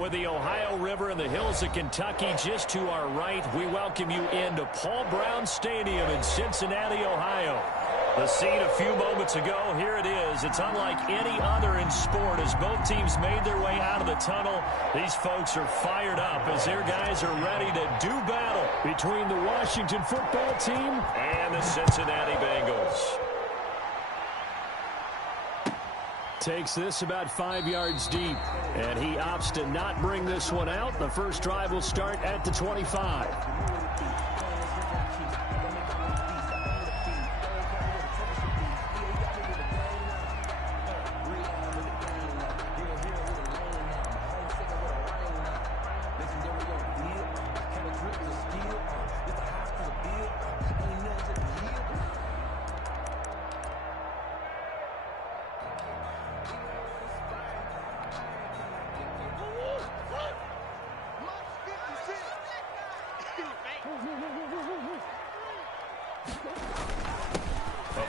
With the Ohio River and the hills of Kentucky just to our right, we welcome you into Paul Brown Stadium in Cincinnati, Ohio. The scene a few moments ago, here it is. It's unlike any other in sport as both teams made their way out of the tunnel. These folks are fired up as their guys are ready to do battle between the Washington football team and the Cincinnati Bengals. Takes this about 5 yards deep, and he opts to not bring this one out. The first drive will start at the 25.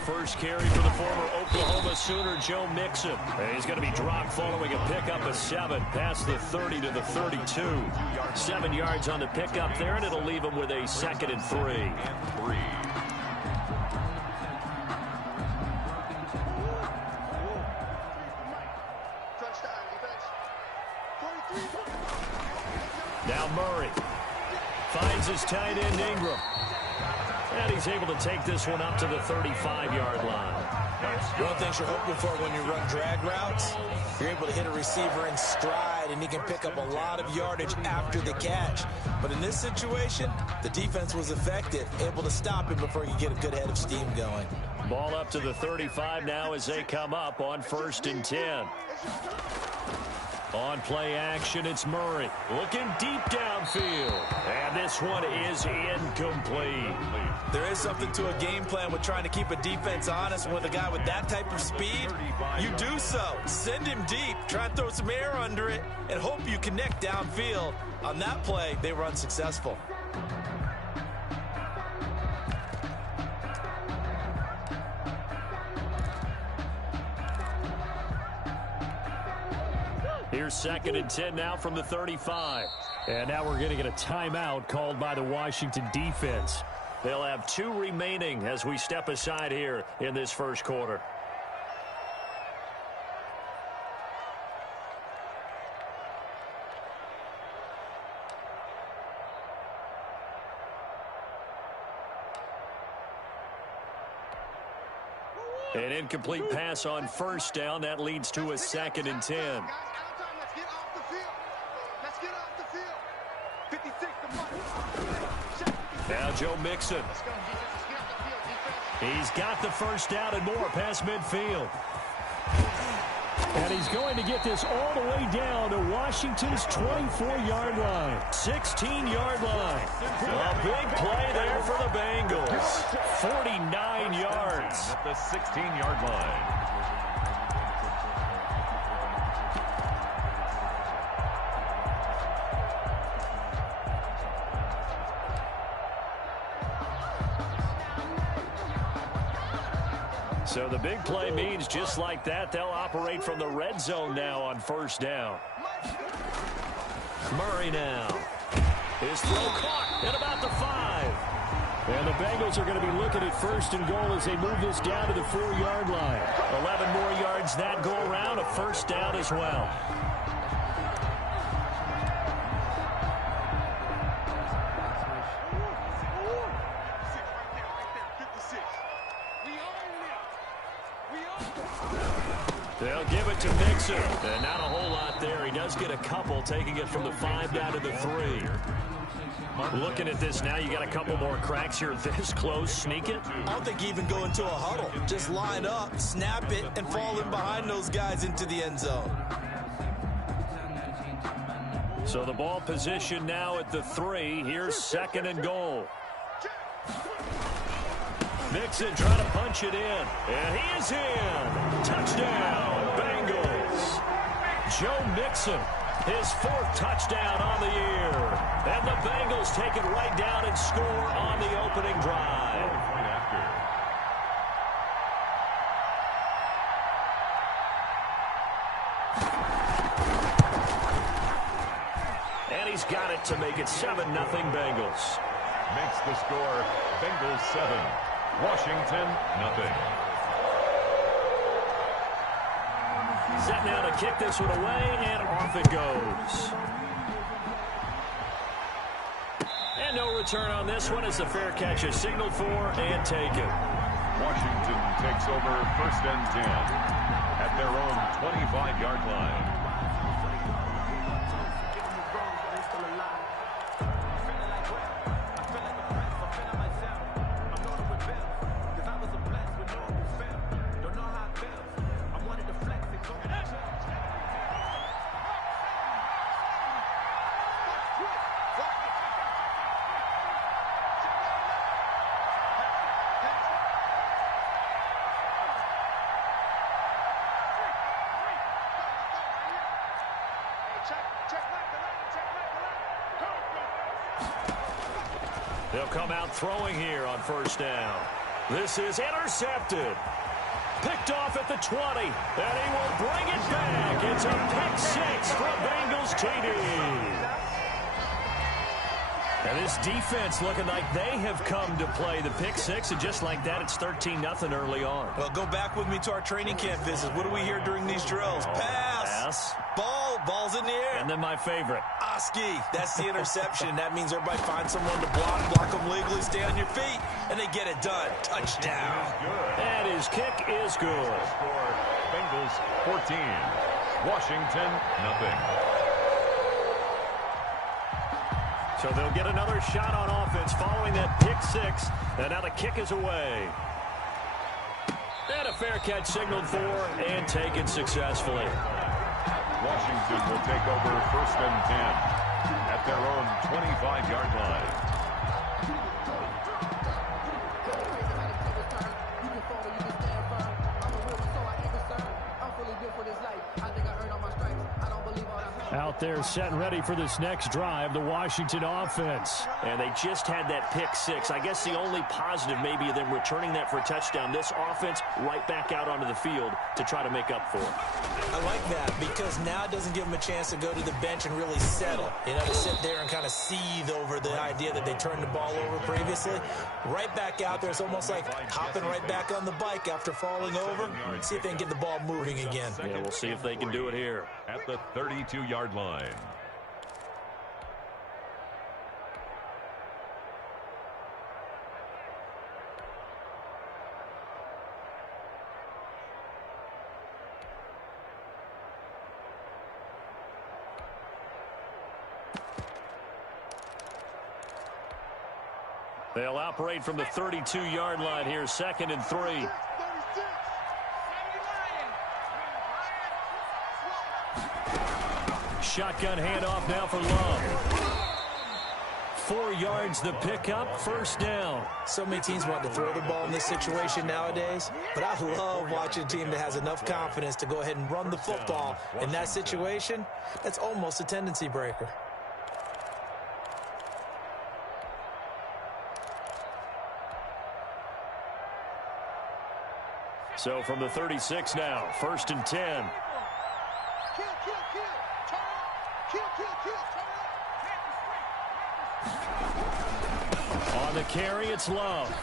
First carry for the former Oklahoma Sooner, Joe Mixon. He's going to be dropped following a pickup of 7 past the 30 to the 32. 7 yards on the pickup there, and it'll leave him with a 2nd and 3. Now Murray finds his tight end Ingram. And he's able to take this one up to the 35-yard line. One of the things you're hoping for when you run drag routes, you're able to hit a receiver in stride, and he can pick up a lot of yardage after the catch. But in this situation, the defense was effective, able to stop him before he could get a good head of steam going. Ball up to the 35 now as they come up on 1st and 10. On play action, it's Murray looking deep downfield. And this one is incomplete. There is something to a game plan with trying to keep a defense honest. With a guy with that type of speed, you do so. Send him deep, try and throw some air under it, and hope you connect downfield. On that play, they were unsuccessful. Here's 2nd and 10 now from the 35. And now we're going to get a timeout called by the Washington defense. They'll have 2 remaining as we step aside here in this first quarter. An incomplete pass on 1st down. That leads to a 2nd and 10. Now Joe Mixon. He's got the 1st down and more past midfield. And he's going to get this all the way down to Washington's 24-yard line. 16-yard line. A big play there for the Bengals. 49 yards. At the 16-yard line. So the big play means just like that, they'll operate from the red zone now on 1st down. Murray now. His throw caught at about the 5. And the Bengals are going to be looking at 1st and goal as they move this down to the 4-yard line. 11 more yards that go around, a 1st down as well. They'll give it to Mixon. And not a whole lot there. He does get a couple, taking it from the 5 down to the 3. Looking at this now, you got a couple more cracks here this close. Sneak it. I don't think you even go into a huddle. Just line up, snap it, and fall in behind those guys into the end zone. So the ball position now at the 3. Here's 2nd and goal. Mixon trying to punch it in. And he is in. Touchdown, Bengals. Joe Mixon, his 4th touchdown on the year. And the Bengals take it right down and score on the opening drive. And he's got it to make it 7-0 Bengals. Makes the score Bengals 7, Washington nothing. Set now to kick this one away, and off it goes. And no return on this one as the fair catch is signaled for and taken. Washington takes over 1st and 10 at their own 25-yard line. They'll come out throwing here on 1st down. This is intercepted. Picked off at the 20. And he will bring it back. It's a pick 6 for Bengals TD. And this defense looking like they have come to play the pick 6. And just like that, it's 13-0 early on. Well, go back with me to our training camp visits. What do we hear during these drills? Pass. Ball's in the air. And then my favorite. Oski. That's the interception. That means everybody finds someone to block them legally, stay on your feet, and they get it done. Touchdown. And his kick is good. Score Bengals 14, Washington nothing. So they'll get another shot on offense following that pick 6. And now the kick is away. And a fair catch signaled for and taken successfully. Washington will take over 1st and 10 at their own 25-yard line. Out there set and ready for this next drive, the Washington offense. And they just had that pick 6. I guess the only positive maybe of them returning that for a touchdown. This offense right back out onto the field to try to make up for it. I like that because now it doesn't give them a chance to go to the bench and really settle. You know, to sit there and kind of seethe over the idea that they turned the ball over previously. Right back out there. It's almost like hopping right back on the bike after falling over. See if they can get the ball moving again. Yeah, we'll see if they can do it here. At the 32-yard line. They'll operate from the 32-yard line here, 2nd and 3. Shotgun handoff now for Love. 4 yards the pickup, 1st down. So many teams want to throw the ball in this situation nowadays, but I love watching a team that has enough confidence to go ahead and run the football in that situation. That's almost a tendency breaker. So from the 36 now, 1st and 10. On the carry, it's Love.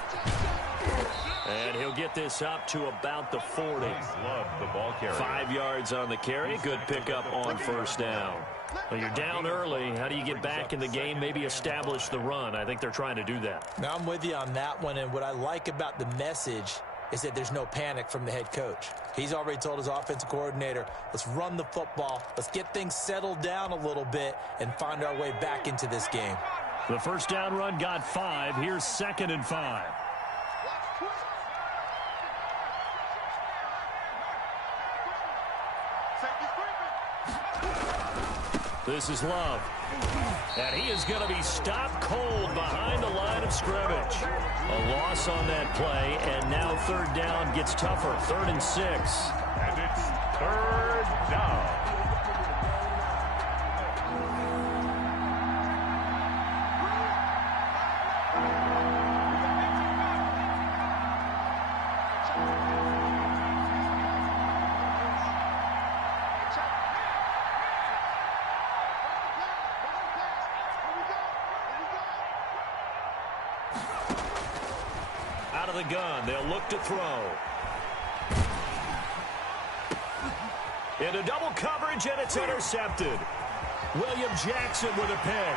And he'll get this up to about the 40. Love the ball carrier. 5 yards on the carry. Good pickup on 1st down. Well, you're down early. How do you get back in the game? Maybe establish the run. I think they're trying to do that. Now, I'm with you on that one, and what I like about the message is that there's no panic from the head coach. He's already told his offensive coordinator, let's run the football, let's get things settled down a little bit and find our way back into this game. The 1st down run got 5. Here's 2nd and 5. This is Love. And he is going to be stopped cold behind the line of scrimmage. A loss on that play, and now 3rd down gets tougher. 3rd and 6. And it's 3rd down. out of the gun. They'll look to throw. Into double coverage, and it's intercepted. William Jackson with a pick.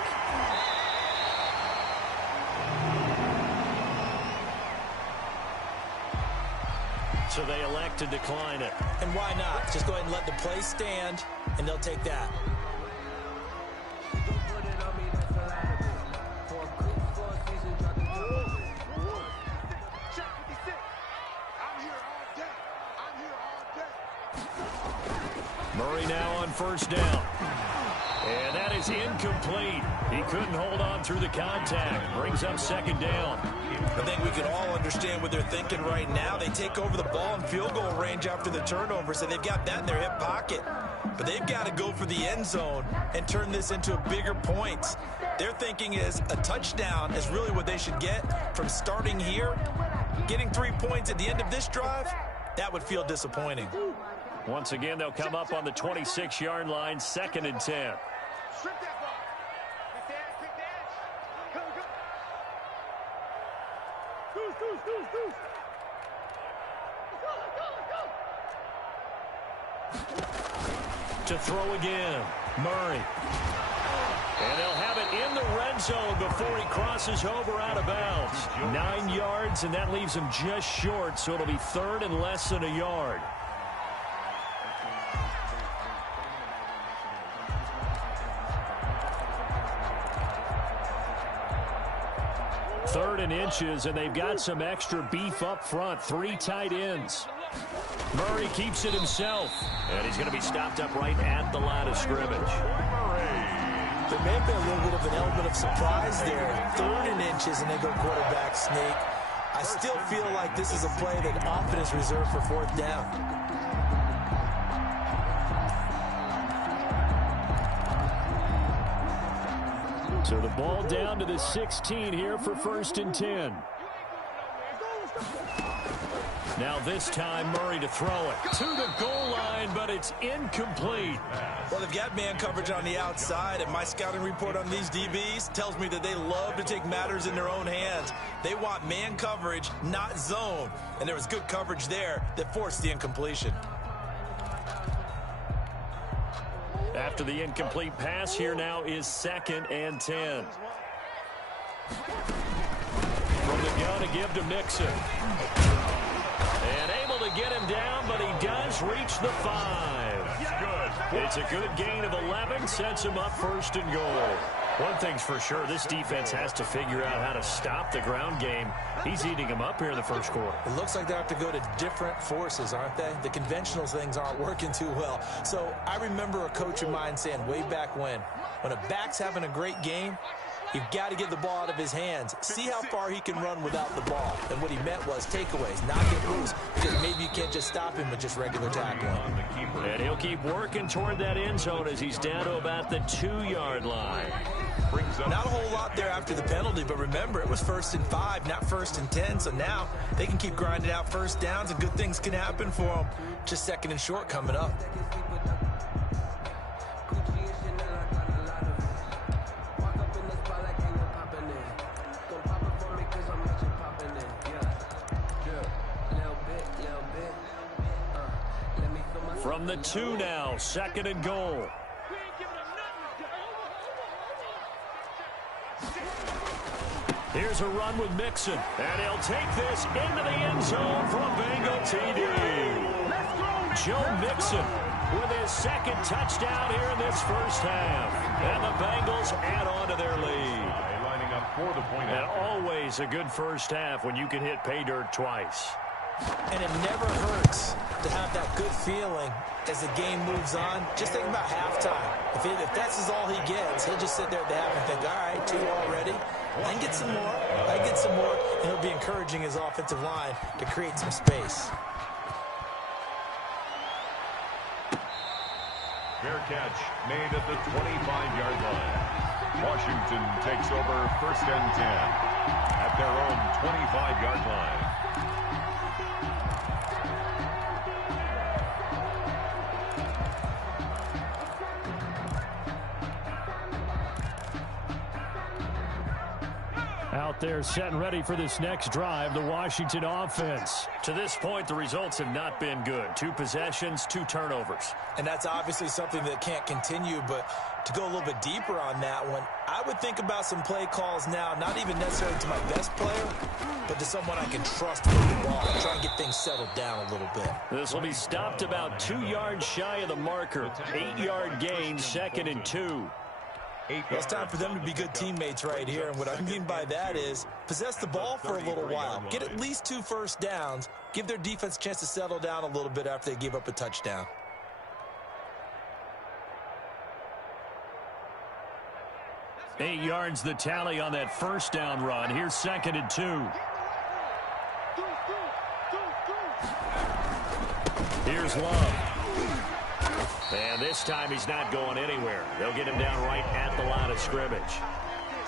So they elect to decline it. And why not? Just go ahead and let the play stand, and they'll take that. Murray now on first down. And that is incomplete. He couldn't hold on through the contact. Brings up second down. I think we can all understand what they're thinking right now. They take over the ball in field goal range after the turnover, so they've got that in their hip pocket. But they've got to go for the end zone and turn this into a bigger point. Their thinking is a touchdown is really what they should get from starting here. Getting 3 points at the end of this drive, that would feel disappointing. Once again, they'll come up on the 26-yard line, 2nd and 10. To throw again, Murray. And they'll have it in the red zone before he crosses over out of bounds. 9 yards, and that leaves him just short, so it'll be 3rd and less than a yard. Third and inches, and they've got some extra beef up front. 3 tight ends. Murray keeps it himself, and he's going to be stopped up right at the line of scrimmage. There may have been a little bit of an element of surprise there. 3rd and inches, and they go quarterback sneak. I still feel like this is a play that often is reserved for 4th down. So the ball down to the 16 here for 1st and 10. Now this time Murray to throw it to the goal line, but it's incomplete. Well, they've got man coverage on the outside, and my scouting report on these DBs tells me that they love to take matters in their own hands. They want man coverage, not zone, and there was good coverage there that forced the incompletion. After the incomplete pass, here now is 2nd and 10. From the gun to give to Mixon. And able to get him down, but he does reach the 5. It's a good gain of 11, sets him up 1st and goal. One thing's for sure, this defense has to figure out how to stop the ground game. He's eating them up here in the 1st quarter. It looks like they have to go to different forces, aren't they? The conventional things aren't working too well. So I remember a coach of mine saying way back when a back's having a great game, you've got to get the ball out of his hands. See how far he can run without the ball. And what he meant was takeaways, knock it loose, because maybe you can't just stop him with just regular tackling. And he'll keep working toward that end zone as he's down to about the 2-yard line. Not a whole lot there after the penalty, but remember, it was 1st and 5, not 1st and 10, so now they can keep grinding out 1st downs and good things can happen for them. Just 2nd and short coming up. From the 2 now, 2nd and goal. Here's a run with Mixon, and he'll take this into the end zone for a Bengal TD. Joe Mixon with his 2nd touchdown here in this 1st half. And the Bengals add on to their lead. Lining up for the point. And always a good 1st half when you can hit pay dirt twice. And it never hurts to have that good feeling as the game moves on. Just think about halftime. If that's all he gets, he'll just sit there at the half and think, all right, 2 already. I can get some more. I can get some more. And he'll be encouraging his offensive line to create some space. Fair catch made at the 25-yard line. Washington takes over 1st and 10 at their own 25-yard line. Out there set and ready for this next drive, the Washington offense. To this point, the results have not been good. 2 possessions, 2 turnovers. And that's obviously something that can't continue, but to go a little bit deeper on that one, I would think about some play calls now, not even necessarily to my best player, but to someone I can trust with the ball and try and get things settled down a little bit. This will be stopped about 2 yards shy of the marker. 8-yard gain, 2nd and 2. Well, it's time for them to be good teammates right here, and what I mean by that is possess the ball for a little while. Get at least 2 first downs. Give their defense a chance to settle down a little bit after they give up a touchdown. Eight yards the tally on that first down run. Here's 2nd and 2. Here's Love. And this time he's not going anywhere. They'll get him down right at the line of scrimmage.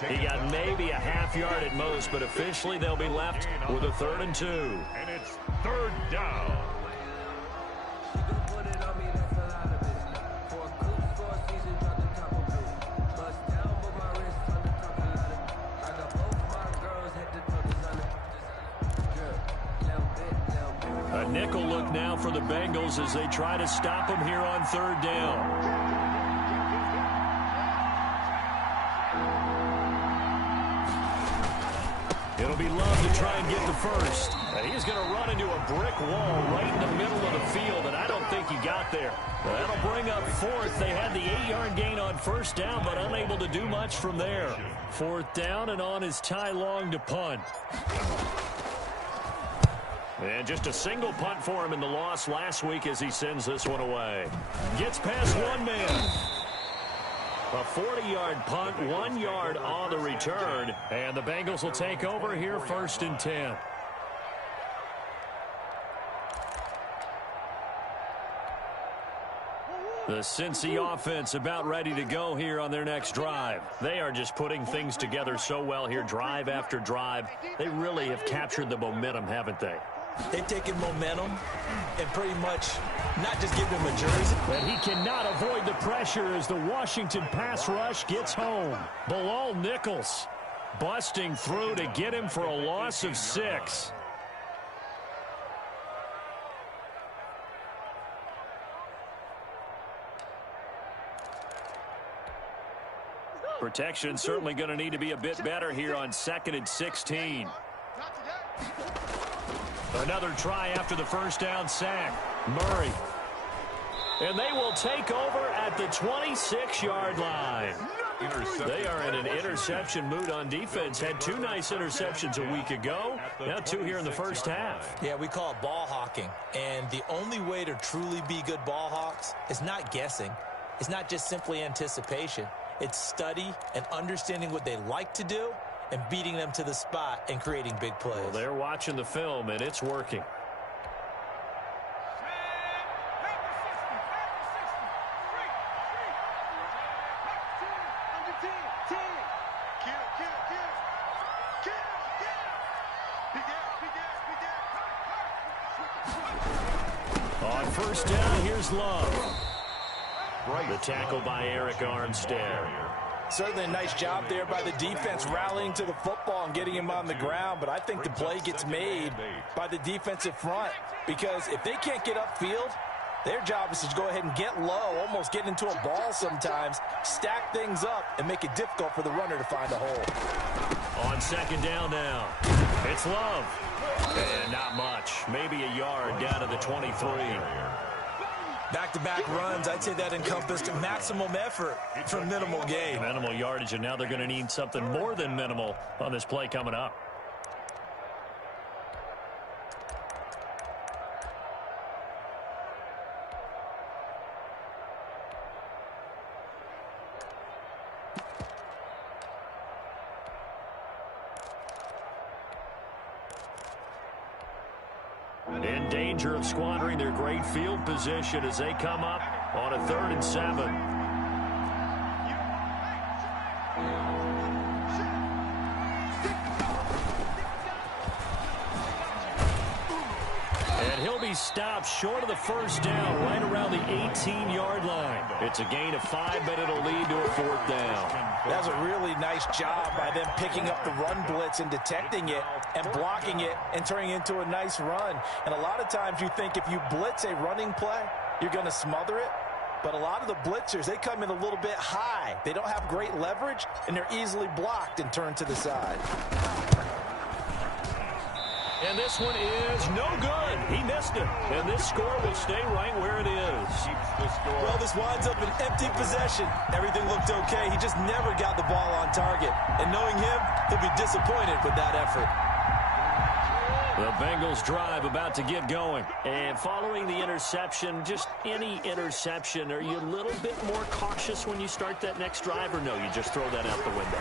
He got maybe a half yard at most, but officially they'll be left with a 3rd and 2. And it's 3rd down. A nickel look now for the Bengals as they try to stop him here on 3rd down. It'll be Love to try and get the first. And he's going to run into a brick wall right in the middle of the field, and I don't think he got there. Well, that'll bring up 4th. They had the 8-yard gain on 1st down, but unable to do much from there. 4th down, and on is Ty Long to punt. And just a single punt for him in the loss last week as he sends this one away. Gets past one man. A 40-yard punt, 1 yard on the return. And the Bengals will take over here 1st and 10. The Cincy offense about ready to go here on their next drive. They are just putting things together so well here, drive after drive. They really have captured the momentum, haven't they? They've taken momentum and pretty much not just given him a jersey. But he cannot avoid the pressure as the Washington pass rush gets home. Bilal Nichols busting through to get him for a loss of 6. Protection certainly going to need to be a bit better here on 2nd and 16. Another try after the first down sack. Murray. And they will take over at the 26-yard line. They are in an interception mood on defense. Had 2 nice interceptions a week ago. Now 2 here in the first half. Yeah, we call it ball hawking. And the only way to truly be good ball hawks is not guessing. It's not just simply anticipation. It's study and understanding what they like to do and beating them to the spot and creating big plays. Well, they're watching the film, and it's working. On 1st down, here's Love. The tackle by Eric Armstead. Certainly a nice job there by the defense rallying to the football and getting him on the ground, but I think the play gets made by the defensive front because if they can't get upfield, their job is to go ahead and get low, almost get into a ball sometimes, stack things up, and make it difficult for the runner to find a hole. On 2nd down now, it's Love. And not much, maybe a yard down to the 23. Back-to-back runs, I'd say that encompassed maximum effort for minimal gain. Minimal yardage, and now they're going to need something more than minimal on this play coming up. In danger of squandering their great field position as they come up on a 3rd and 7. And he'll be He stops short of the first down, right around the 18-yard line. It's a gain of 5, but it'll lead to a 4th down. That's a really nice job by them picking up the run blitz and detecting it and blocking it and turning it into a nice run. And a lot of times you think if you blitz a running play, you're going to smother it. But a lot of the blitzers, they come in a little bit high. They don't have great leverage, and they're easily blocked and turned to the side. And this one is no good. He missed it. And this score will stay right where it is. Well, this winds up an empty possession. Everything looked okay. He just never got the ball on target. And knowing him, he'll be disappointed with that effort. The Bengals drive about to get going. And following the interception, just any interception, are you a little bit more cautious when you start that next drive, or no, you just throw that out the window?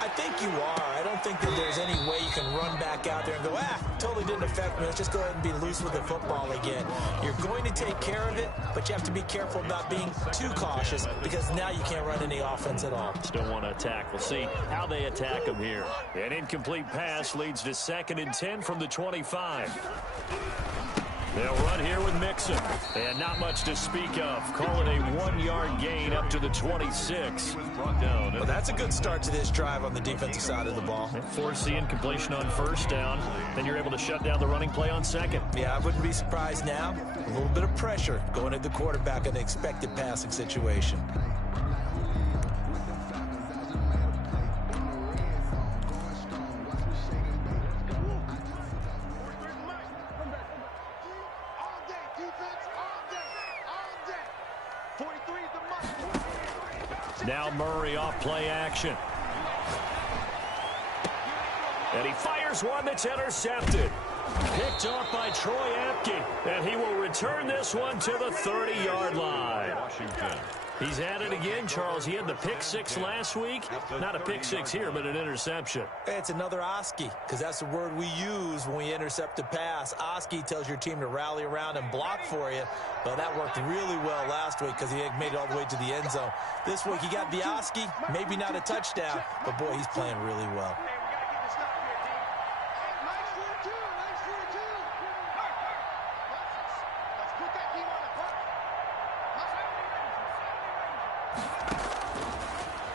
I think you are. I don't think that there's any way you can run back out there and go, totally didn't affect me. Let's just go ahead and be loose with the football again. You're going to take care of it, but you have to be careful about being too cautious because now you can't run any offense at all. Still want to attack. We'll see how they attack them here. An incomplete pass leads to 2nd and 10 from the 25. They'll run here with Mixon. And not much to speak of. Call it a 1-yard gain up to the 26. Well, that's a good start to this drive on the defensive side of the ball. Force the incompletion on 1st down. Then you're able to shut down the running play on 2nd. Yeah, I wouldn't be surprised now. A little bit of pressure going at the quarterback in the expected passing situation. Now Murray off play action. And he fires one that's intercepted. Picked off by Troy Apke. And he will return this one to the 30-yard line. Washington. He's at it again, Charles. He had the pick 6 last week. Not a pick 6 here, but an interception. It's another Oski, because that's the word we use when we intercept a pass. Oski tells your team to rally around and block for you. Well, that worked really well last week because he made it all the way to the end zone. This week he got the Oski, maybe not a touchdown, but boy, he's playing really well.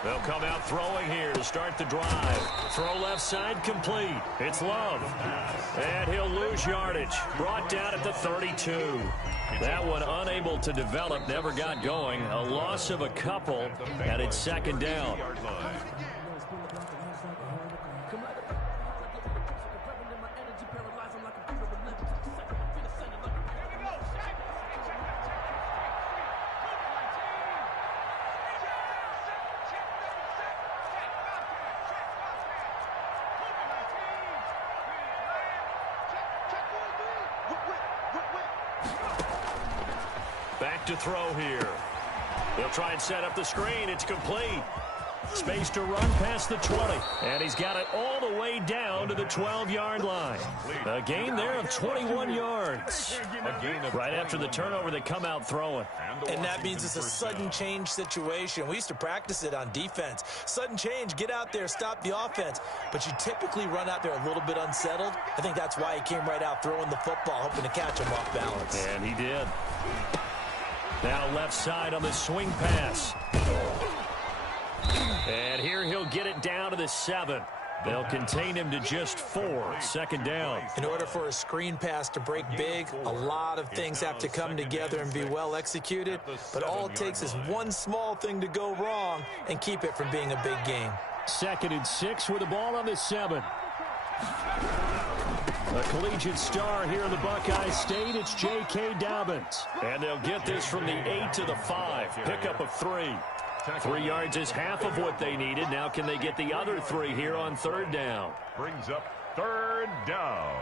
They'll come out throwing here to start the drive. Throw left side complete. It's Love. And he'll lose yardage. Brought down at the 32. That one unable to develop, never got going. A loss of a couple, and it's 2nd down. Back to throw here. They'll try and set up the screen. It's complete. Space to run past the 20. And he's got it all the way down to the 12-yard line. A gain there of 21 yards. Right after the turnover, they come out throwing. And that means it's a sudden change situation. We used to practice it on defense. Sudden change, get out there, stop the offense. But you typically run out there a little bit unsettled. I think that's why he came right out throwing the football, hoping to catch him off balance. And he did. Now left side on the swing pass. And here he'll get it down to the 7. They'll contain him to just 4. 2nd down. In order for a screen pass to break big, a lot of things have to come together and be well executed. But all it takes is one small thing to go wrong and keep it from being a big game. 2nd and 6 with the ball on the 7. A collegiate star here in the Buckeye State, it's J.K. Dobbins. And they'll get this from the 8 to the 5. Pickup of 3. 3 yards is half of what they needed. Now can they get the other 3 here on 3rd down? Brings up 3rd down.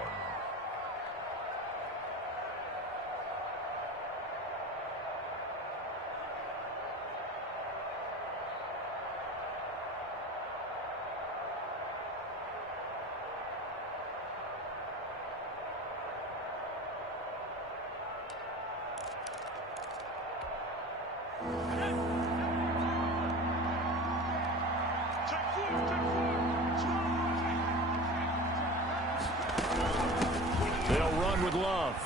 They'll run with Love.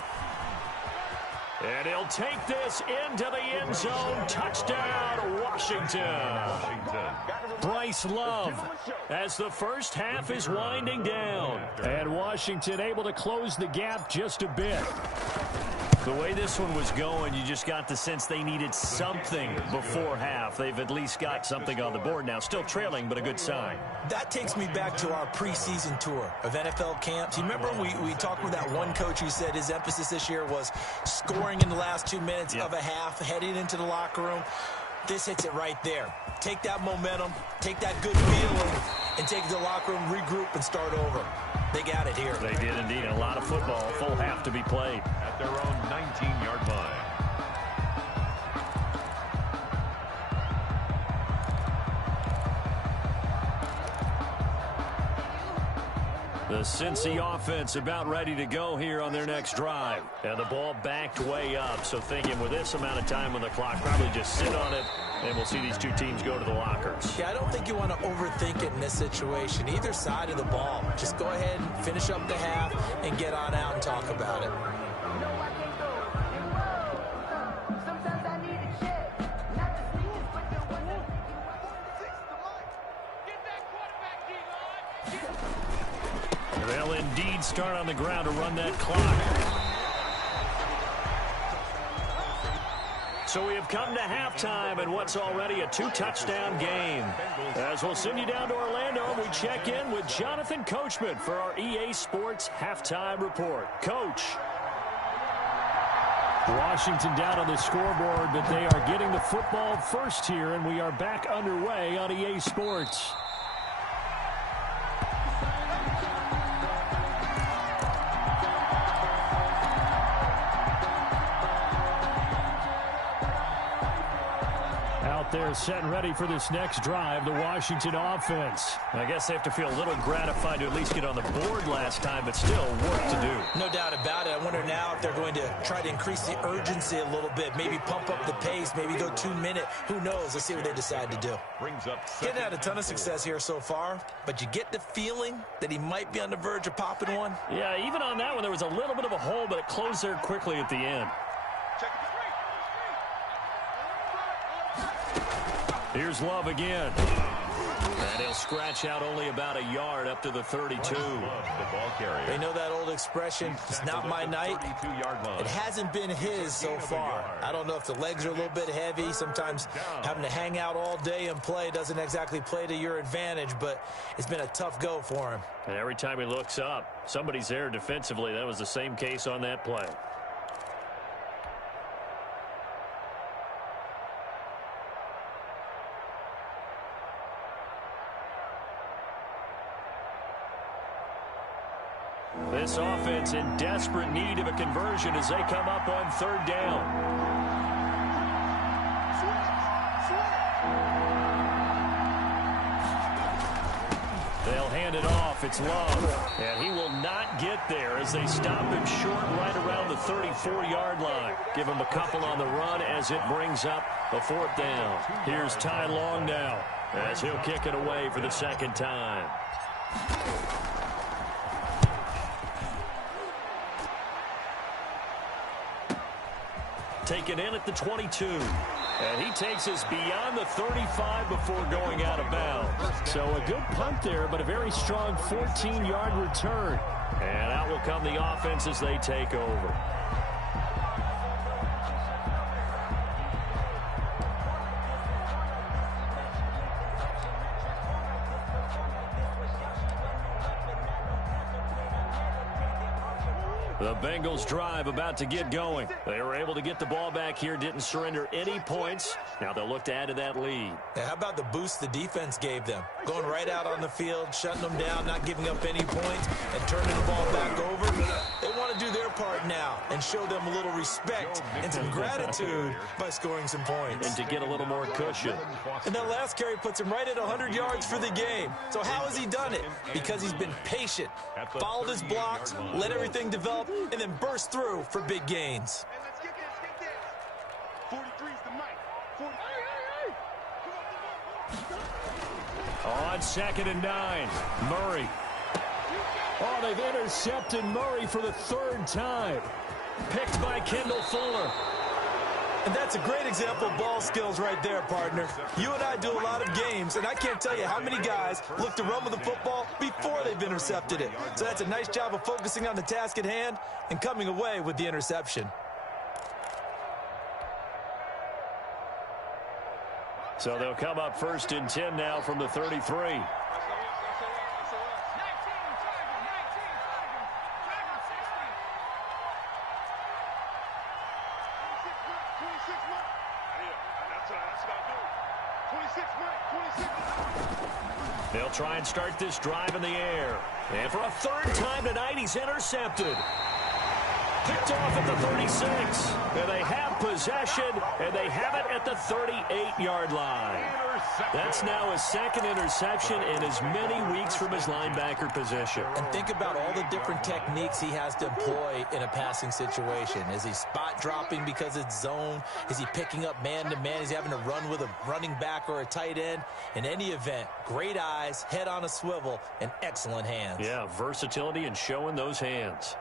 And he'll take this into the end zone. Touchdown, Washington. Bryce Love as the first half is winding down. And Washington able to close the gap just a bit. The way this one was going, you just got the sense they needed something before half. They've at least got something on the board now. Still trailing, but a good sign. That takes me back to our preseason tour of NFL camps. You remember we talked with that one coach who said his emphasis this year was scoring in the last 2 minutes of a half, heading into the locker room. This hits it right there. Take that momentum, take that good feeling, and take it to the locker room, regroup, and start over. They got it here. They did indeed. A lot of football, full half to be played. At their own 19-yard line. The Cincy offense about ready to go here on their next drive. And the ball backed way up. So thinking with this amount of time on the clock, probably just sit on it, and we'll see these two teams go to the lockers. Yeah, I don't think you want to overthink it in this situation. Either side of the ball. Just go ahead and finish up the half and get on out and talk about it. They'll indeed start on the ground to run that clock. So we have come to halftime in what's already a 2-touchdown game. As we'll send you down to Orlando, we check in with Jonathan Coachman for our EA Sports Halftime Report. Coach. Washington down on the scoreboard, but they are getting the football first here, and we are back underway on EA Sports. They're set and ready for this next drive, the Washington offense. I guess they have to feel a little gratified to at least get on the board last time, but still work to do. No doubt about it. I wonder now if they're going to try to increase the urgency a little bit, maybe pump up the pace, maybe go 2-minute. Who knows? Let's see what they decide to do. Getting had a ton of success here so far, but you get the feeling that he might be on the verge of popping one. Yeah, even on that one, there was a little bit of a hole, but it closed there quickly at the end. Here's Love again. And he'll scratch out only about a yard up to the 32. They know that old expression, it's not my night. It hasn't been his so far. I don't know if the legs are a little bit heavy. Sometimes having to hang out all day and play doesn't exactly play to your advantage, but it's been a tough go for him. And every time he looks up, somebody's there defensively. That was the same case on that play. This offense in desperate need of a conversion as they come up on third down. They'll hand it off. It's Love. And he will not get there as they stop him short right around the 34-yard line. Give him a couple on the run as it brings up a fourth down. Here's Ty Long now as he'll kick it away for the second time. Taken in at the 22. And he takes us beyond the 35 before going out of bounds. So a good punt there, but a very strong 14-yard return. And out will come the offense as they take over. The Bengals drive about to get going. They were able to get the ball back here, didn't surrender any points. Now they'll look to add to that lead. Yeah, how about the boost the defense gave them? Going right out on the field, shutting them down, not giving up any points, and turning the ball back over. They want to do their part now and show them a little respect and some gratitude by scoring some points. And to get a little more cushion. And that last carry puts him right at 100 yards for the game. So how has he done it? Because he's been patient, followed his blocks, let everything develop, and then burst through for big gains. On 2nd and 9, Murray. Oh, they've intercepted Murray for the third time. Picked by Kendall Fuller. And that's a great example of ball skills right there, partner. You and I do a lot of games, and I can't tell you how many guys look to run with the football before they've intercepted it. So that's a nice job of focusing on the task at hand and coming away with the interception. So they'll come up 1st and 10 now from the 33. They'll try and start this drive in the air. And for a 3rd time tonight, he's intercepted. Picked off at the 36. And they have possession, and they have it at the 38-yard line. That's now his 2nd interception in as many weeks from his linebacker position. And think about all the different techniques he has to employ in a passing situation. Is he spot dropping because it's zone? Is he picking up man-to-man? Is he having to run with a running back or a tight end? In any event, great eyes, head on a swivel, and excellent hands. Yeah, versatility and showing those hands.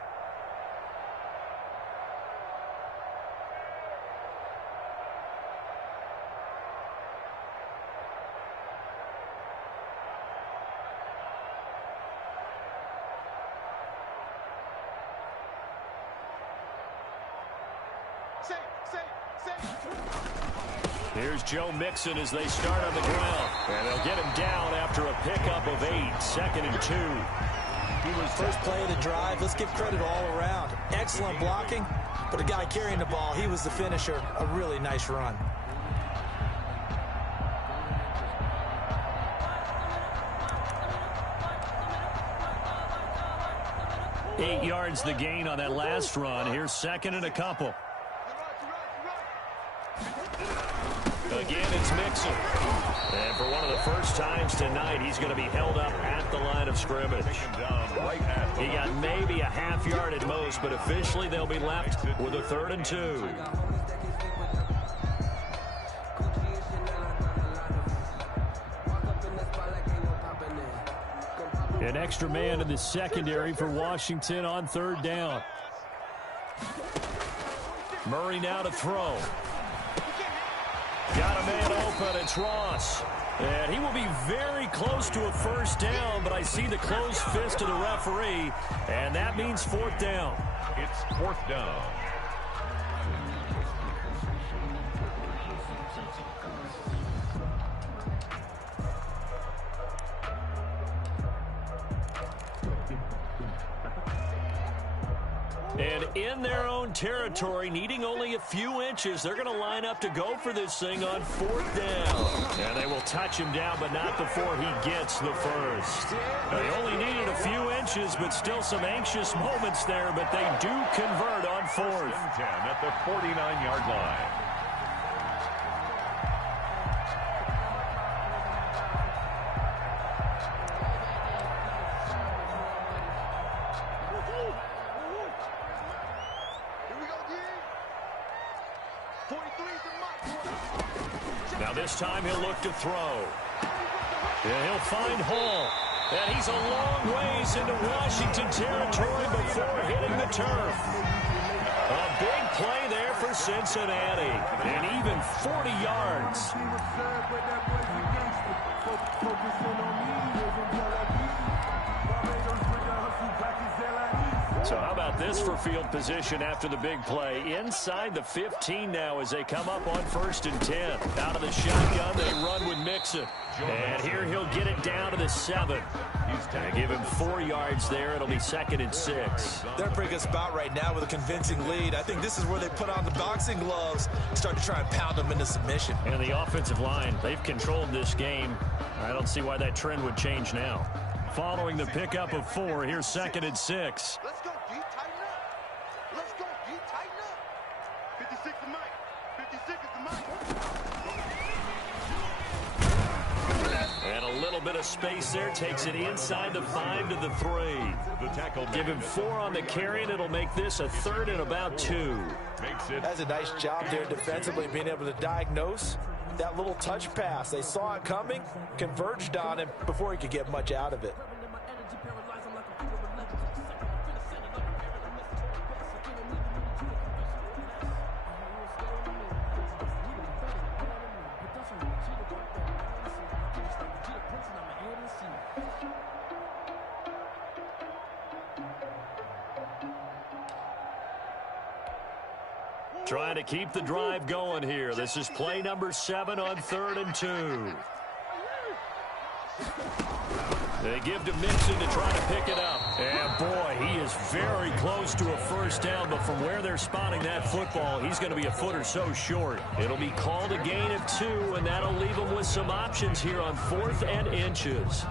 Here's Joe Mixon as they start on the ground. And they'll get him down after a pickup of 8, 2nd and 2. He was first play of the drive. Let's give credit all around. Excellent blocking, but the guy carrying the ball, he was the finisher. A really nice run. Eight yards the gain on that last run. Here's 2nd and a couple. Again, it's Mixon. And for one of the first times tonight, he's going to be held up at the line of scrimmage. He got maybe a half yard at most, but officially they'll be left with a 3rd and 2. An extra man in the secondary for Washington on 3rd down. Murray now to throw. Got a man open. It's Ross. And he will be very close to a 1st down, but I see the closed fist of the referee, and that means 4th down. It's 4th down. And in their own territory, needing only a few inches, they're going to line up to go for this thing on 4th down. And they will touch him down, but not before he gets the first. They only needed a few inches, but still some anxious moments there, but they do convert on 4th. 10 at the 49-yard line. Now this time he'll look to throw. And he'll find Hall. And he's a long ways into Washington territory before hitting the turf. A big play there for Cincinnati. And even 40 yards. So how about this for field position after the big play? Inside the 15 now as they come up on 1st and 10. Out of the shotgun, they run with Mixon. And here he'll get it down to the 7. He's going to give him 4 yards there. It'll be 2nd and 6. They're in a pretty good spot right now with a convincing lead. I think this is where they put on the boxing gloves, start to try and pound them into submission. And the offensive line, they've controlled this game. I don't see why that trend would change now. Following the pickup of 4, here's 2nd and 6. Let's go, D. Tighten up. Let's go, D. Tighten up. 56 is mine. 56 is the mine. And a little bit of space there. Takes it inside the 5 to the 3. The tackle. Give him 4 on the carry, and it'll make this a 3rd and about 2. That's a nice job there defensively, being able to diagnose that little touch pass. They saw it coming, converged on him before he could get much out of it. Trying to keep the drive going here. This is play number 7 on 3rd and 2. They give to Mixon to try to pick it up. And, boy, he is very close to a first down, but from where they're spotting that football, he's going to be a foot or so short. It'll be called a gain of 2, and that'll leave him with some options here on 4th and inches.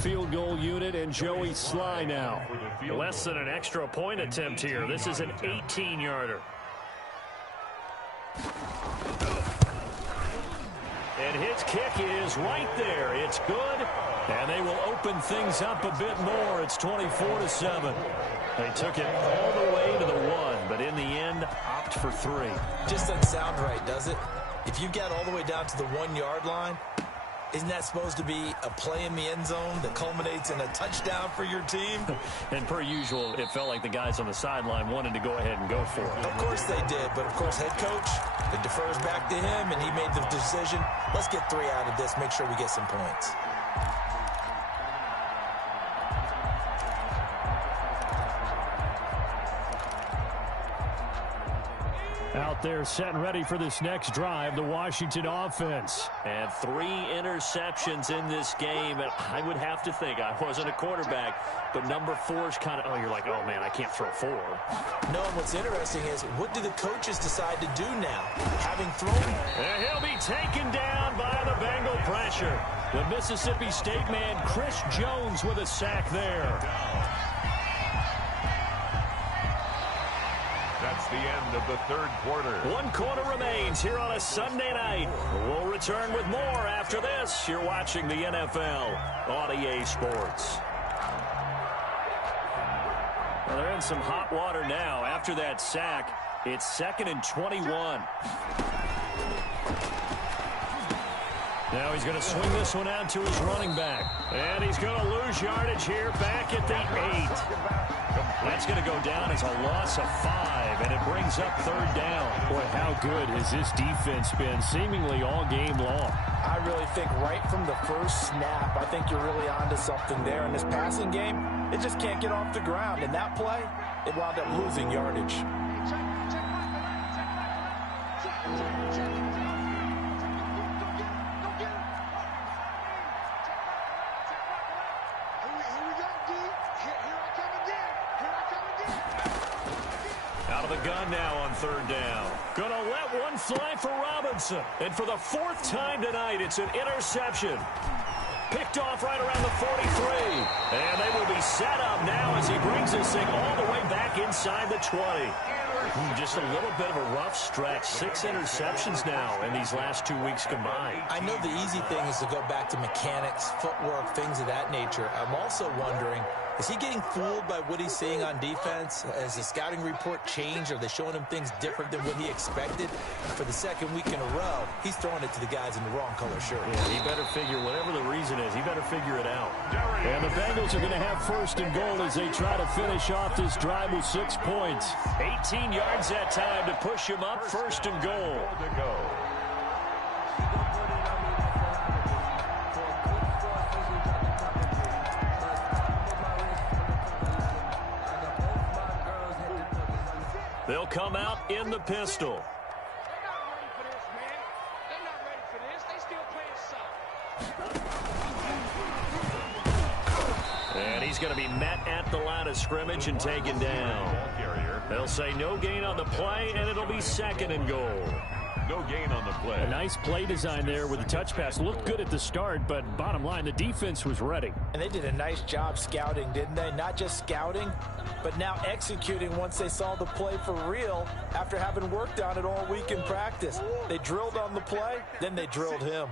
Field goal unit and Joey Sly now. Less than an extra point attempt here. This is an 18-yarder. And his kick is right there. It's good. And they will open things up a bit more. It's 24-7. They took it all the way to the 1, but in the end, opt for 3. Just doesn't sound right, does it? If you get all the way down to the 1-yard line, isn't that supposed to be a play in the end zone that culminates in a touchdown for your team? And per usual, it felt like the guys on the sideline wanted to go ahead and go for it. Of course they did, but of course head coach, it defers back to him, and he made the decision. Let's get 3 out of this, make sure we get some points. Out there set and ready for this next drive, the Washington offense. And 3 interceptions in this game. And I would have to think, I wasn't a quarterback, but number 4 is kind of, you're like, oh, man, I can't throw 4. No, and what's interesting is, what do the coaches decide to do now? Having thrown. And he'll be taken down by the Bengal pressure. The Mississippi State man, Chris Jones, with a sack there. That's the end of the 3rd quarter. 1 quarter remains here on a Sunday night. We'll return with more after this. You're watching the NFL on EA Sports. Well, they're in some hot water now. After that sack, it's 2nd and 21. Now he's going to swing this one out to his running back. And he's going to lose yardage here back at the 8. That's going to go down as a loss of 5, and it brings up 3rd down. Boy, how good has this defense been seemingly all game long? I really think right from the first snap, I think you're really onto something there. In this passing game, it just can't get off the ground. In that play, it wound up losing yardage. Out of the gun now on 3rd down. Gonna let one fly for Robinson. And for the 4th time tonight, it's an interception. Picked off right around the 43. And they will be set up now as he brings this thing all the way back inside the 20. Just a little bit of a rough stretch. 6 interceptions now in these last 2 weeks combined. I know the easy thing is to go back to mechanics, footwork, things of that nature. I'm also wondering, is he getting fooled by what he's seeing on defense? Has the scouting report changed? Are they showing him things different than what he expected? For the 2nd week in a row, he's throwing it to the guys in the wrong color shirt. Yeah, he better figure, whatever the reason is, he better figure it out. And the Bengals are going to have 1st and goal as they try to finish off this drive with 6 points. 18 yards that time to push him up. 1st and goal. They'll come out in the pistol. And he's going to be met at the line of scrimmage and taken down. They'll say no gain on the play, and it'll be 2nd and goal. No gain on the play. A nice play design there with the touch pass. Looked good at the start, but bottom line, the defense was ready. And they did a nice job scouting, didn't they? Not just scouting, but now executing once they saw the play for real after having worked on it all week in practice. They drilled on the play, then they drilled him.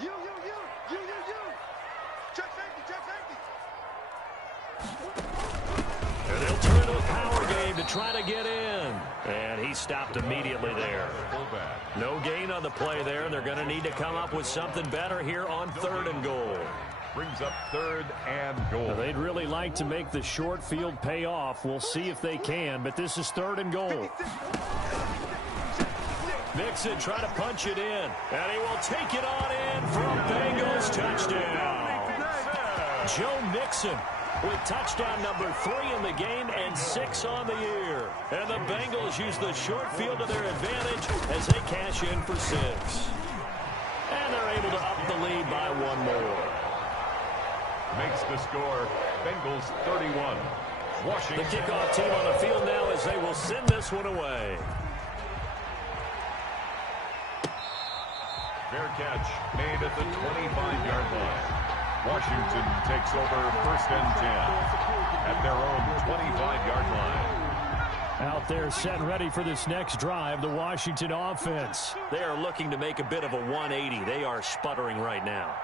You. Check safety. And they'll turn to a power game to try to get in. And he stopped immediately there. No gain on the play there, and they're going to need to come up with something better here on 3rd and goal. Brings up 3rd and goal. Now, they'd really like to make the short field pay off. We'll see if they can, but this is 3rd and goal. Mixon trying to punch it in, and he will take it on in for a Bengals touchdown. Joe Mixon with touchdown number 3 in the game and 6 on the year. And the Bengals use the short field to their advantage as they cash in for 6. And they're able to up the lead by 1 more. Makes the score Bengals 31. Washington. The kickoff team on the field now as they will send this one away. Fair catch made at the 25-yard line. Washington takes over 1st and 10 at their own 25-yard line. Out there set and ready for this next drive, the Washington offense. They are looking to make a bit of a 180. They are sputtering right now.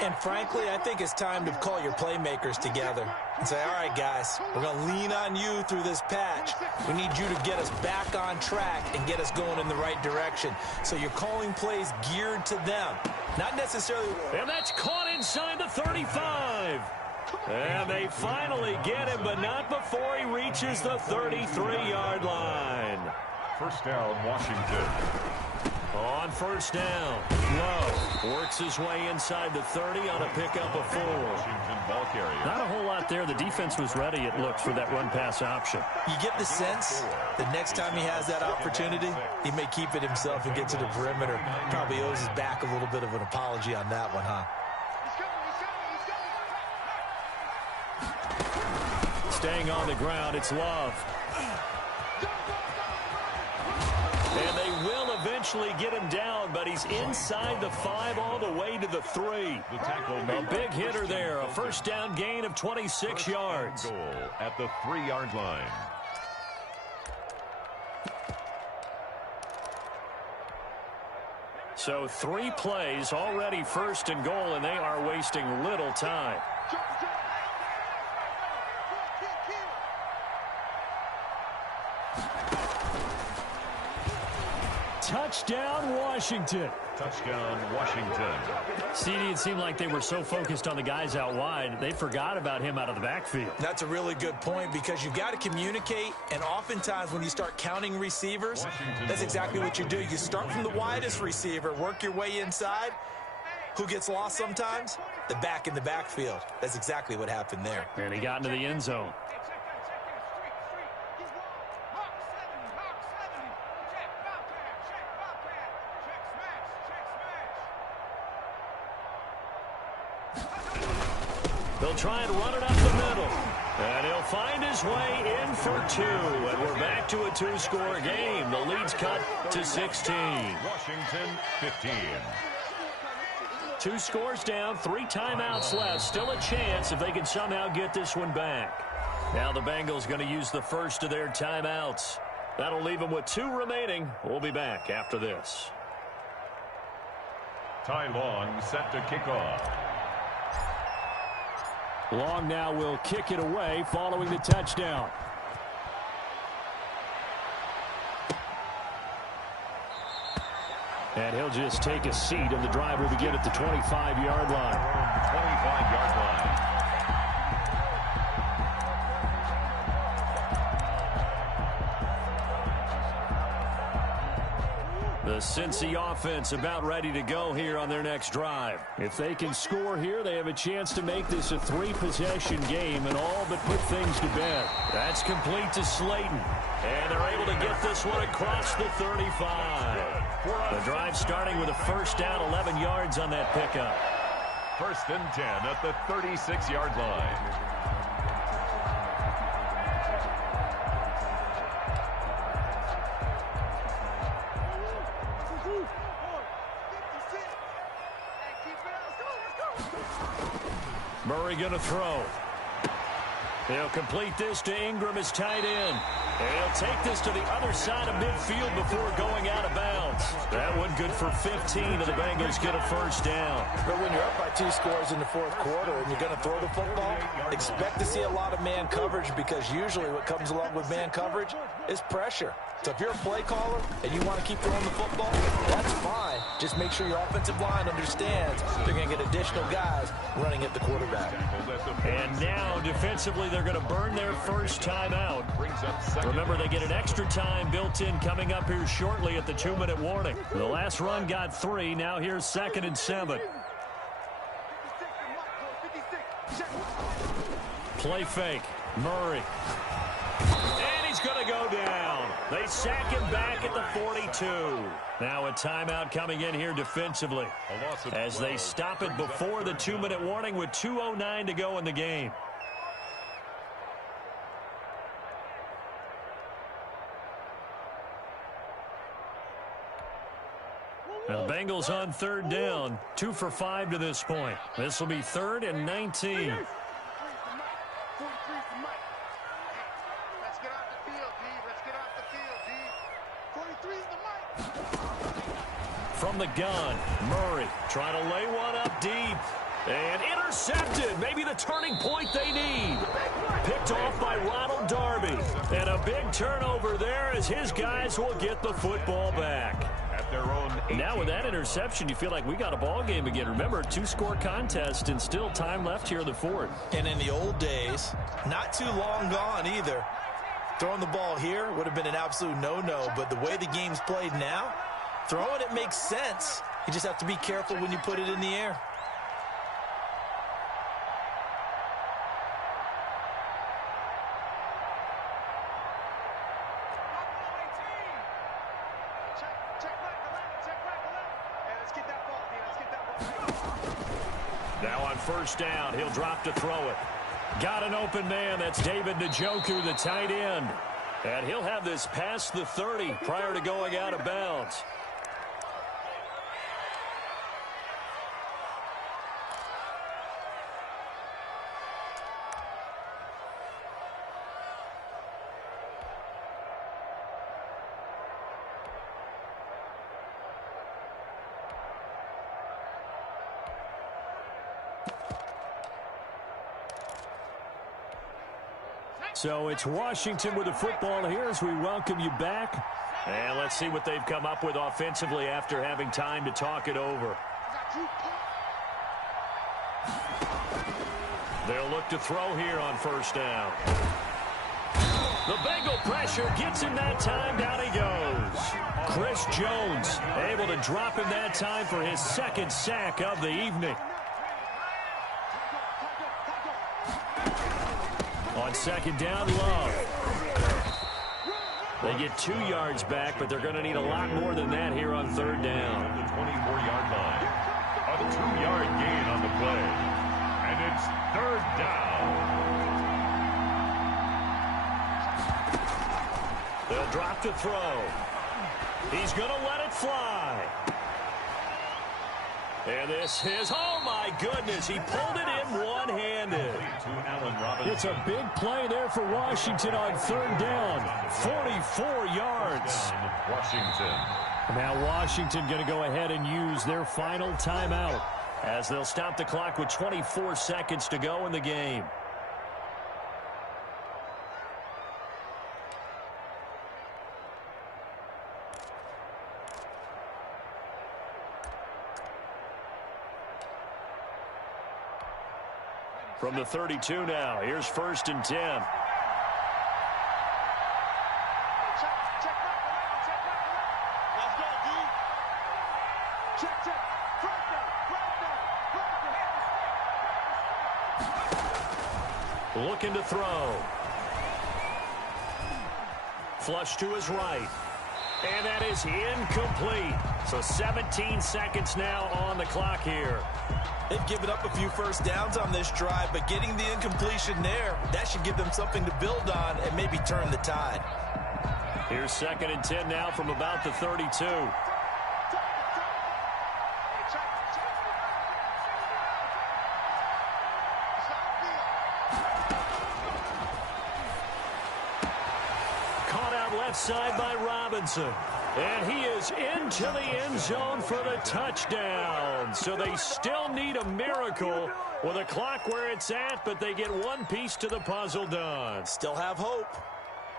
And frankly, I think it's time to call your playmakers together and say, all right, guys, we're going to lean on you through this patch. We need you to get us back on track and get us going in the right direction. So you're calling plays geared to them, not necessarily. And that's caught inside the 35. And they finally get him, but not before he reaches the 33-yard line. First down, Washington. On first down, Lowe works his way inside the 30 on a pickup of 4. Washington ball carrier. Not a whole lot there. The defense was ready, it looked, for that run-pass option. You get the sense the next time he has that opportunity, he may keep it himself and get to the perimeter. Probably owes his back a little bit of an apology on that one, huh? Staying on the ground, it's Love. And they will eventually get him down, but he's inside the 5 all the way to the 3. The tackle A big hitter there, a first down gain of 26 yards. Goal at the 3-yard line. So 3 plays, already 1st and goal, and they are wasting little time. Touchdown, Washington. Touchdown, Washington. CD, it seemed like they were so focused on the guys out wide, they forgot about him out of the backfield. That's a really good point because you've got to communicate, and oftentimes when you start counting receivers, that's exactly what you do. You start from the widest receiver, work your way inside. Who gets lost sometimes? The back in the backfield. That's exactly what happened there. And he got into the end zone. They'll try and run it up the middle. And he'll find his way in for 2. And we're back to a 2-score game. The lead's cut to 16. Washington 15. 2 scores down, 3 timeouts left. Still a chance if they can somehow get this one back. Now the Bengals going to use the first of their timeouts. That'll leave them with 2 remaining. We'll be back after this. Ty Long set to kick off. Long now will kick it away following the touchdown. And he'll just take a seat, and the drive will begin at the 25-yard line. 25-yard line. The Cincy offense about ready to go here on their next drive. If they can score here, they have a chance to make this a 3-possession game and all but put things to bed. That's complete to Slayton. And they're able to get this one across the 35. The drive starting with a first down, 11 yards on that pickup. 1st and 10 at the 36-yard line. Murray going to throw. He'll complete this to Ingram as tight end. And he'll take this to the other side of midfield before going out of bounds. That one good for 15, and the Bengals get a first down. But when you're up by 2 scores in the 4th quarter and you're going to throw the football, expect to see a lot of man coverage because usually what comes along with man coverage is pressure. So if you're a play caller and you want to keep throwing the football, that's fine. Just make sure your offensive line understands they're going to get additional guys running at the quarterback. And now defensively they're going to burn their first timeout. Remember, they get an extra time built in coming up here shortly at the 2-minute warning. The last run got 3. Now here's 2nd and 7. Play fake. Murray. And he's going to go down. They sack him back at the 42. Now a timeout coming in here defensively as they stop it before the 2-minute warning with 2:09 to go in the game. Now the Bengals on third down, 2 for 5 to this point. This will be 3rd and 19. From the gun, Murray trying to lay one up deep. And intercepted. Maybe the turning point they need. Picked off by Ronald Darby. And a big turnover there as his guys will get the football back. At their own 18. Now with that interception, you feel like we got a ball game again. Remember, 2-score contest and still time left here in the 4th. And in the old days, not too long gone either. Throwing the ball here would have been an absolute no-no. But the way the game's played now, throwing it makes sense. You just have to be careful when you put it in the air. Now on first down, he'll drop to throw it. Got an open man. That's David Njoku, the tight end. And he'll have this past the 30 prior to going out of bounds. So it's Washington with the football here as we welcome you back. And let's see what they've come up with offensively after having time to talk it over. They'll look to throw here on first down. The Bengal pressure gets him that time. Down he goes. Chris Jones able to drop him that time for his 2nd sack of the evening. On second down, Love. They get 2 yards back, but they're going to need a lot more than that here on third down. The 24-yard line. A 2-yard gain on the play. And it's third down. They'll drop to throw. He's going to let it fly. And this is, oh my goodness, he pulled it in one-handed. It's a big play there for Washington on third down. 44 yards. Washington. Now Washington going to go ahead and use their final timeout as they'll stop the clock with 24 seconds to go in the game. From the 32 now, here's 1st and 10. Looking to throw. Flush to his right. And that is incomplete. So 17 seconds now on the clock here. They've given up a few first downs on this drive, but getting the incompletion there, that should give them something to build on and maybe turn the tide. Here's 2nd and 10 now from about the 32. Caught out left side by Robinson. And he is into the end zone for the touchdown. So they still need a miracle with a clock where it's at, but they get one piece to the puzzle done. Still have hope.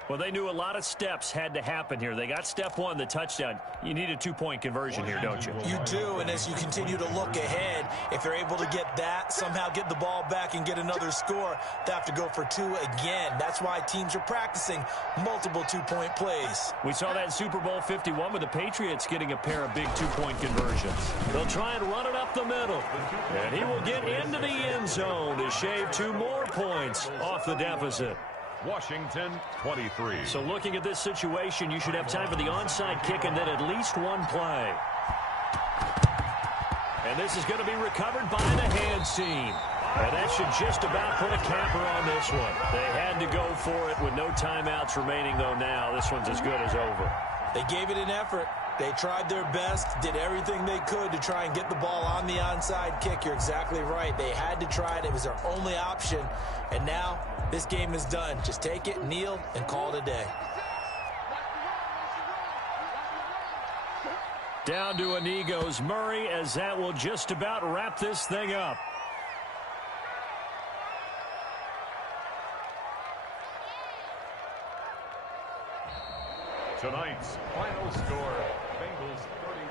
Well, they knew a lot of steps had to happen here. They got step one, the touchdown. You need a two-point conversion here, don't you? You do, and as you continue to look ahead, if they're able to get that, somehow get the ball back and get another score, they have to go for two again. That's why teams are practicing multiple two-point plays. We saw that in Super Bowl 51 with the Patriots getting a pair of big two-point conversions. They'll try and run it up the middle. And he will get into the end zone to shave 2 more points off the deficit. Washington, 23. So looking at this situation, you should have time for the onside kick and then at least one play. And this is going to be recovered by the hands team. And that should just about put a capper on this one. They had to go for it with no timeouts remaining, though now. This one's as good as over. They gave it an effort. They tried their best, did everything they could to try and get the ball on the onside kick. You're exactly right. They had to try it. It was their only option. And now this game is done. Just take it, kneel, and call it a day. Down to a knee goes Murray, as that will just about wrap this thing up. Tonight's final score, Bengals 30.